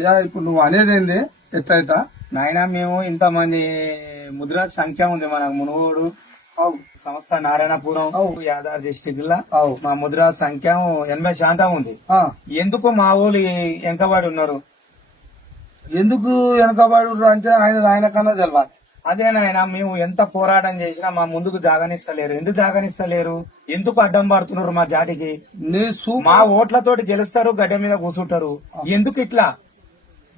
ఇక ఇప్పుడు నువ్వు అనేది ఏంది? ఎట్లయితా నాయన మేము ఇంతమంది ముద్ర సంఖ్య ఉంది మన మునుగోడు. సంస్థ నారాయణపురం యాదాద్రి డిస్టిక్ లా. మా ముద్ర సంఖ్య ఎనభై శాతం ఉంది. ఎందుకు మా ఊళ్ళు వెంకబడి ఉన్నారు? ఎందుకు వెనకబడి అంటే ఆయన ఆయన కన్నా తెలియాలి అదే నాయన మేము ఎంత పోరాటం చేసినా మా ముందుకు జాగనిస్తలేరు. ఎందుకు జాగనిస్తలేరు? ఎందుకు అడ్డం పడుతున్నారు మా జాతికి? మా ఓట్లతోటి గెలుస్తారు గడ్డ మీద కూర్చుంటారు. ఎందుకు ఇట్లా?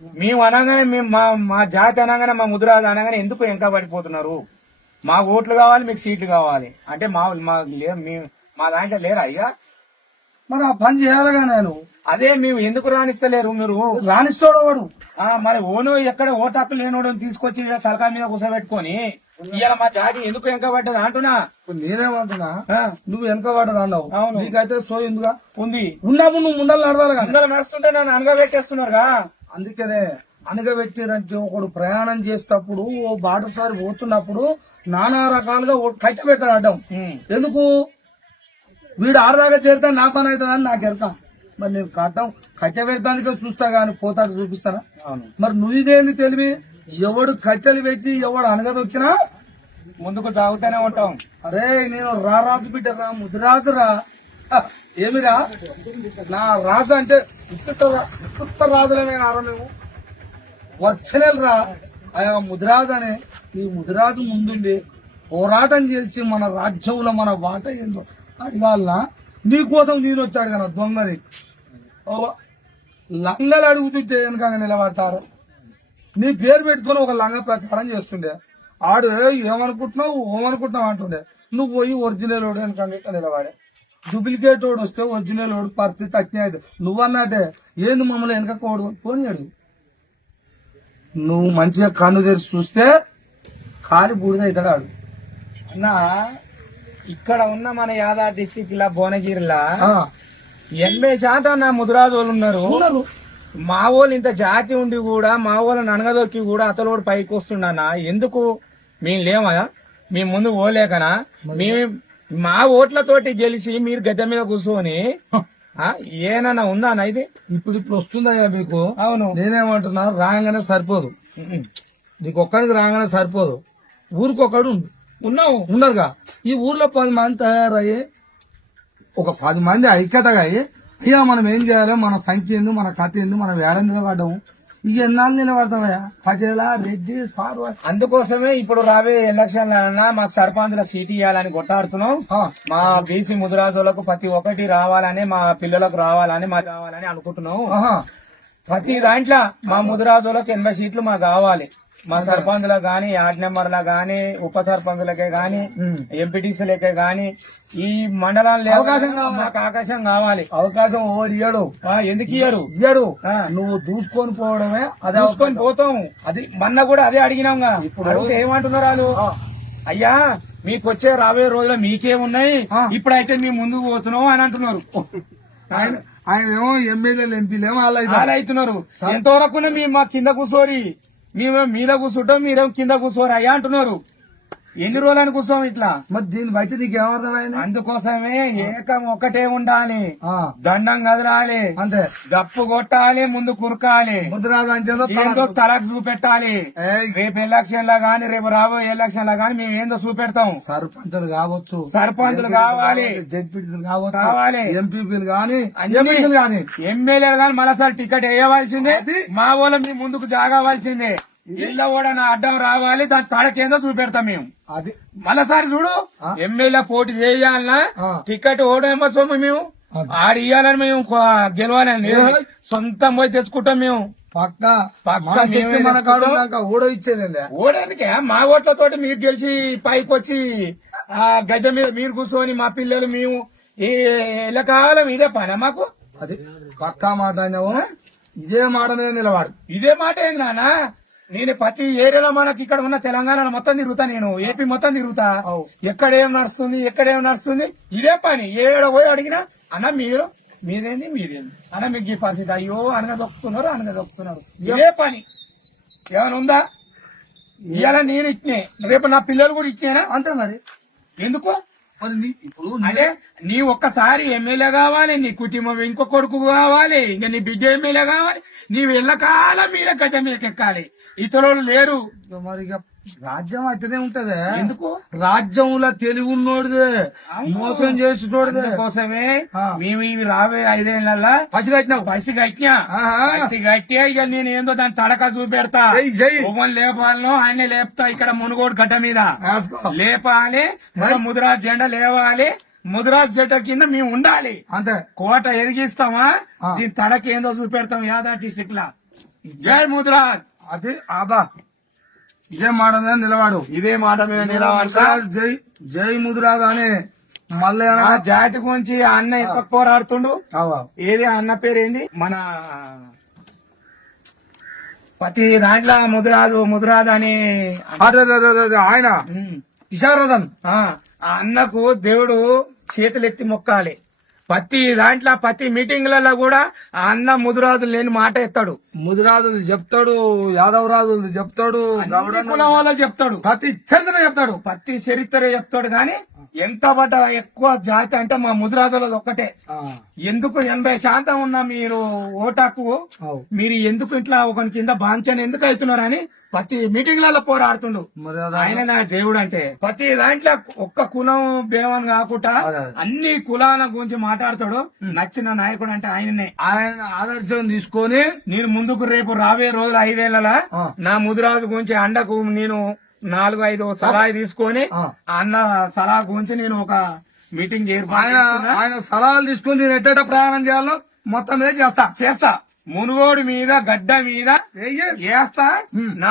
మేము అనగానే మేము మా మా జాతి అనగానే మా ముద్రాజు అనగానే ఎందుకు ఇంకా పడిపోతున్నారు మా ఓట్లు కావాలి మీకు సీట్లు కావాలి. అంటే మా మా మీ- దాంట్లో లేరా ఇక మరి ఆ పని చేయాలిగా నేను. అదే మేము ఎందుకు రాణిస్తలేరు మీరు? రాణిస్తాడు వాడు. ఆ, మరి ఓను ఎక్కడ ఓటు హక్కు లేనోడు తీసుకొచ్చి ఈడ తలకాయ మీద కూర్చోబెట్టుకొని ఇవాళ మా జాతి ఎందుకు ఇంకా పడ్డది అంటున్నా నేనేమంటున్నా నువ్వు వెనకబడ్డది అన్నావు అవును. నీకైతే సోయిందిగా ఉంది. ఉన్నప్పుడు నువ్వు ముండలు నడవాలి అందరూ నడుస్తుంటే నన్ను అనగబెట్టేస్తున్నారుగా? అందుకనే అనగబెట్టిరంటే ఒకడు ప్రయాణం చేసేటప్పుడు ఓ బాటసారి పోతున్నప్పుడు నానా రకాలుగా కట్ట పెట్టాడు అడ్డం. ఎందుకు? వీడు ఆడదాకా చేరితే నా పని అవుతుందని నాకు ఎరక. మరి నేను కట్టం కట్టె పెడతానికే చూస్తా గాని పోతాడు చూపిస్తానా మరి నువ్వు ఇదేంది తెలివి? ఎవడు కట్టెలు పెట్టి ఎవడు అనగదొక్కినా? ముందుకు సాగుతూనే ఉంటాం. అరే నేను రా రాజు బిడ్డ రా ముదిరాజు రా హ, ఏమిరా? నా రాజు అంటే ఉత్త రా- ఉత్తుత్త రాజులమే ఆరా మేము? వర్చనల్ రా ఆయా ముదిరాజు అనే ఈ ముదిరాజు ముందుండి పోరాటం చేసి మన రాజ్యంలో మన వాట ఏందో అది వాళ్ళ నీకోసం నేను వచ్చాడు కదా దొంగని. ఓ లంగలు అడుగుతుంటే వెనక నిలబడతారు. నీ పేరు పెట్టుకొని ఒక లంగ ప్రచారం చేస్తుండే. ఆడు ఏమనుకుంటున్నావు? ఏమనుకుంటున్నావు అంటుండే. నువ్వు పోయి ఒరిజినల్ వెనక నిలబడే. డూప్లికేట్ ఓడు వస్తే ఒరిజినల్ ఓడు పరిస్థితి అట్నే నువ్వన్నట్టే ఏంది మమ్మల్ని వెనక కోడు? పోనీ అడుగు. నువ్వు మంచిగా కన్ను తెరిచి చూస్తే కాలి బూడిద అవుతాడు అన్న ఇక్కడ ఉన్న మన యాదాద్రి డిస్టిక్ లా భువనగిరిలా ఎనభై శాతం నా ముదురాజు వాళ్ళు ఉన్నారు. ఉన్నారు. మా వాళ్ళు ఇంత జాతి ఉండి కూడా మా వాళ్ళని అనగదొక్కి కూడా అతలోడు పైకి వస్తుండన్నా ఎందుకు? మేము లేమా మీ ముందు పోలేకనా? మీ మా ఓట్లతోటి గెలిచి మీరు గద్దె మీద కూర్చొని ఏనన్నా ఉందా ఇది? ఇప్పుడు ఇప్పుడు వస్తుందయ్యా మీకు. అవును. నేనేమంటున్నా రాగానే సరిపోదు. నీకు ఒక్కరికి రాగానే సరిపోదు. ఊరికొకడు ఉండు. ఉన్నావు. ఉన్నారుగా ఈ ఊర్లో పది మంది తయారయ్యి ఒక పది మంది ఐక్యతగా అయ్యి అయ్యా మనం ఏం చేయాలి? మన సంఖ్య ఏంది? మన కథ ఏంది? మనం వేడ నిలబడ్డాము ఇక ఎన్నాళ్ళు నిలబడతామయ్యా పటేలా రెడ్డి సార్ అందుకోసమే ఇప్పుడు రాబోయే ఎలక్షన్లన్నా మాకు సర్పంచులకు సీట్ ఇవ్వాలని కొట్టాడుతున్నాం మా బీసీ ముదిరాజులకు ప్రతి ఒక్కటి రావాలని మా పిల్లలకు రావాలని మాకు రావాలని అనుకుంటున్నాం. ప్రతి దాంట్లో మా ముదిరాజులకు ఎనభై సీట్లు మాకు కావాలి. మా సర్పంచులకు గాని యార్డ్ నెంబర్ల గాని ఉప సర్పంచులకే గాని ఎంపీటీసీలకే గాని ఈ మండలం అవకాశం కావాలి. మాకు అవకాశం కావాలి. అవకాశం ఓడి ఇయ్యడు? ఎందుకు ఇయ్యరు? ఇయ్యడు. నువ్వు దూసుకొని పోవడమే అదే చూసుకొని పోతాం. అది మొన్న కూడా అదే అడిగినాం ఇప్పుడు అడిగితే ఏమంటున్నారు వాళ్ళు. అయ్యా మీకు వచ్చే రాబోయే రోజుల్లో మీకేమున్నాయి. ఇప్పుడైతే మేము ముందుకు పోతున్నాం అని అంటున్నారు. ఆయన ఏమో ఎమ్మెల్యేలు ఎంపీలు ఏమో అలా చాలా అవుతున్నారు. ఎంతవరకు మేము మా కింద కూర్చోరి? మేము మీద కూర్చుంటాం మీరేం కింద కూర్చోరు అయ్యా అంటున్నారు. ఎన్ని రోజులని కూర్చోం ఇట్లా? మరి దీన్ని బట్టి నీకు ఏమర్థమైంది? అందుకోసమే ఏకం ఒకటే ఉండాలి. దండం కదలాలి. అంతే. దప్పు కొట్టాలి ముందు కురకాలి. ఏందో తలకు చూపెట్టాలి. రేపు ఎలక్షన్ లా గాని రేపు రాబోయే ఎలక్షన్ లా గాని మేము ఏందో చూపెడతాం. సర్పంచులు కావచ్చు సర్పంచులు కావాలి. జడ్పీటీలు కావచ్చు కావాలి. ఎంపీపీలు గాని ఎంపీలు గాని. ఎమ్మెల్యేలు కానీ మరోసారి టికెట్ వేయవలసిందే. మా వాళ్ళ మీ ముందుకు జాగవలసిందే. ఇళ్ళ కూడా నా అడ్డం రావాలి దాని తడకేందో చూపెడతాం మేము. అది మరోసారి చూడు. ఎమ్మెల్యే పోటీ చేయాలన్నా. టికెట్ ఓడేమో సొమ్ము మేము. అది. ఆడ ఇయ్యాలని మేము గెలవాలని సొంతం పోయి తెచ్చుకుంటాం మేము. పక్క? పక్క మన శక్తి మేమే మన కాడు ఊడో ఇచ్చేది ఓడేందుకే మా ఓట్లతోటి మీరు గెలిచి పైకి వచ్చి ఆ గద్దె మీద మీరు కూర్చొని మా పిల్లలు మేము ఈ ఎల్లకాలం ఇదే పని మాకు? అది పక్కా మాట ఇదే మాట మీద నిలవాడు ఇదే మాట ఏంది నాన్న? నేను ప్రతి ఏరియాలో మనకి ఇక్కడ ఉన్న తెలంగాణలో మొత్తం తిరుగుతా నేను. ఏపీ మొత్తం తిరుగుతా. అవు. ఎక్కడేం నడుస్తుంది ఎక్కడేం నడుస్తుంది ఇదే పని. ఏడ పోయి అడిగినా అన్న మీరు మీదేంది మీదేంది? అన్న మీకు ఈ పరిస్థితి అయ్యో అనగా దొక్కుతున్నారు అనగా దొక్కుతున్నారు. ఇదే పని. ఏమైనా ఉందా? ఇవాళ నేను ఇచ్చినే రేపు నా పిల్లలు కూడా ఇచ్చేనా అంతే మరి. ఎందుకు? మరి ఇప్పుడు నీ- అంటే నీ ఒక్కసారి ఎమ్మెల్యే కావాలి నీ కుటుంబం ఇంకో కొడుకు కావాలి ఇంకా నీ బిడ్డ ఎమ్మెల్యే కావాలి నీ వెళ్ళకాలం మీద గడ్డ మీద ఎక్కాలి ఇతరులు లేరు. మరి రాజ్యం అట్టనే ఉంటదే. ఎందుకు? రాజ్యంలో తెలివి ఉన్నోడిదే మోసం చేసేటోడిదే కోసమే. మేము ఇవి రాబోయే ఐదేళ్ళలో పసి కట్టినావు. పసి గట్టినా ఆహా. పసి గట్టి ఇక నేను ఏందో దాని తడక చూపెడతా. ఓవన్ లేపాలను ఆయనే లేపుతా ఇక్కడ మునుగోడు గడ్డ మీద. లేపాలి మన ముదిరాజ్ జెండా లేవాలి. ముదిరాజ్ జెండా కింద మేము ఉండాలి. అంతే. కోట ఎదిగిస్తామా. దీని తడక ఏందో చూపెడతాం యాదా డిస్టిక్ లా జై ముదిరాజ్ అది ఆబా. ఇదే మాట మీద నిలవాడు. ఇదే మాట మీద ముదిరాజ్ జై జై ముదురాజ్ అని మళ్ళీ జాతి గురించి అన్న ఎంత పోరాడుతుండు. ఏది అన్న పేరు ఏంది మన ప్రతి దాంట్లో ముదిరాజు ముదిరాజు అని ఆయన. విశారదన్ ఆ అన్నకు దేవుడు చేతులెత్తి మొక్కాలి. ప్రతి దాంట్లో ప్రతి మీటింగ్లలో కూడా ఆ అన్న ముదిరాజు లేని మాట ఎత్తాడు. ముదిరాజులు చెప్తాడు యాదవ్ రాజులు చెప్తాడు అన్ని గౌడ కులం వాళ్ళ చెప్తాడు. ప్రతి చరిత్ర చెప్తాడు. ప్రతి చరిత్ర చెప్తాడు కానీ ఎంత బట్ట ఎక్కువ జాతి అంటే మా ముదిరాజులది ఒక్కటే. ఎందుకు ఎనభై శాతం ఉన్న మీరు ఓటాకు. మీరు ఎందుకు ఇట్లా ఒక కింద బాంచని ఎందుకు అవుతున్నారు అని ప్రతి మీటింగ్లలో పోరాడుతుండు. ఆయన నా దేవుడు అంటే. ప్రతి దాంట్లో ఒక్క కులం భేమం కాకుండా. అన్ని కులాల గురించి మాట్లాడతాడు. నచ్చిన నాయకుడు అంటే ఆయననే. ఆయన ఆదర్శం తీసుకొని నేను ముందుకు రేపు రాబోయే రోజులు ఐదేళ్ళలో ఆ. నా ముదిరాజు గురించి అండకు నేను నాలుగు ఐదు సలహా తీసుకొని అన్న సలహా గురించి నేను ఒక మీటింగ్ ఆయన. ఆయన సలహాలు తీసుకొని నేను ఎట్టేట ప్రయాణం చేయాలో మొత్తం మీద చేస్తా చేస్తా మునుగోడు మీద గడ్డ మీద. వేస్తా. నా నా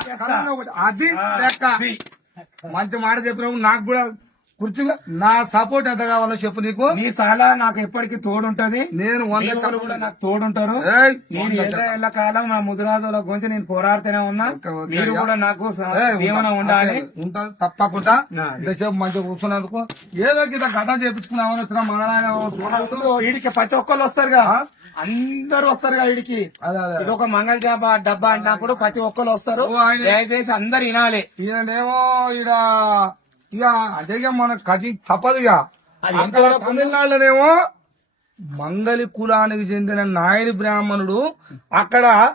చేస్తా. కళ్ళలో ఒకటి. అది ఆ, లెక్క అది. మంచి మాట చెప్పినప్పుడు నాకు కూడా కుర్చీగా నా సపోర్ట్ ఎంత కావాలో చెప్పు నీకు. నీ సలహా నాకు ఎప్పటికీ తోడుంటది. నేను వంద శాతం కూడా నాకు తోడుంటారు. నేను. ఏళ్ళ కాలం నా ముదిరాజుల గురించి నేను పోరాడుతూనే ఉన్నా. మీరు. కూడా నాకు ఉంటా. ఉండాలి. ఉంటా తప్పకుండా. ఇంతసేపు మంచిగా కూర్చున్నందుకు ఏదో కింద గడ్డ చేపించుకున్నామని వచ్చిన ఇప్పుడు వీడికి ప్రతి ఒక్కళ్ళు వస్తారుగా. అందరూ వస్తారుగా వీడికి ఇది ఒక మంగళ జాబా డబ్బా అన్నప్పుడు ప్రతి ఒక్కళ్ళు వస్తారు. దయచేసి అందరు వినాలి. ఈయనేమో ఈడ ఇక అదే ఇక తప్పదు ఇక. అక్కడ తమిళనాడులోనేమో మంగళి కులానికి చెందిన నాయుడు బ్రాహ్మణుడు అక్కడ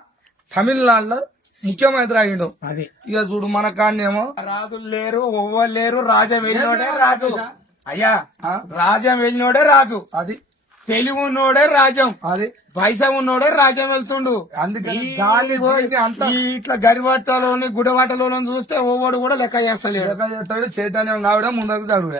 తమిళనాడులో ముఖ్యమంత్రి అయ్యిండు. అది. ఇక చూడు మన కాడనేమో రాజులు లేరు ఒవ్వరు లేరు రాజ్యం వెళ్ళినోడే రాజు? అయ్యా ఆ? రాజ్యం వెళ్ళినోడే రాజు. అది. తెలివి ఉన్నోడే రాజ్యం అది. పైసా ఉన్నోడే రాజ్యం వెళ్తుండు. అందుకని గాలి పోయింది అంతా. ఇట్లా గరివాటలోని గుడివాటలోని చూస్తే ఓవడు కూడా లెక్క చేస్తలేడు. లెక్క చేస్తాడు చైతన్యం కావడం ముందుకు చదువు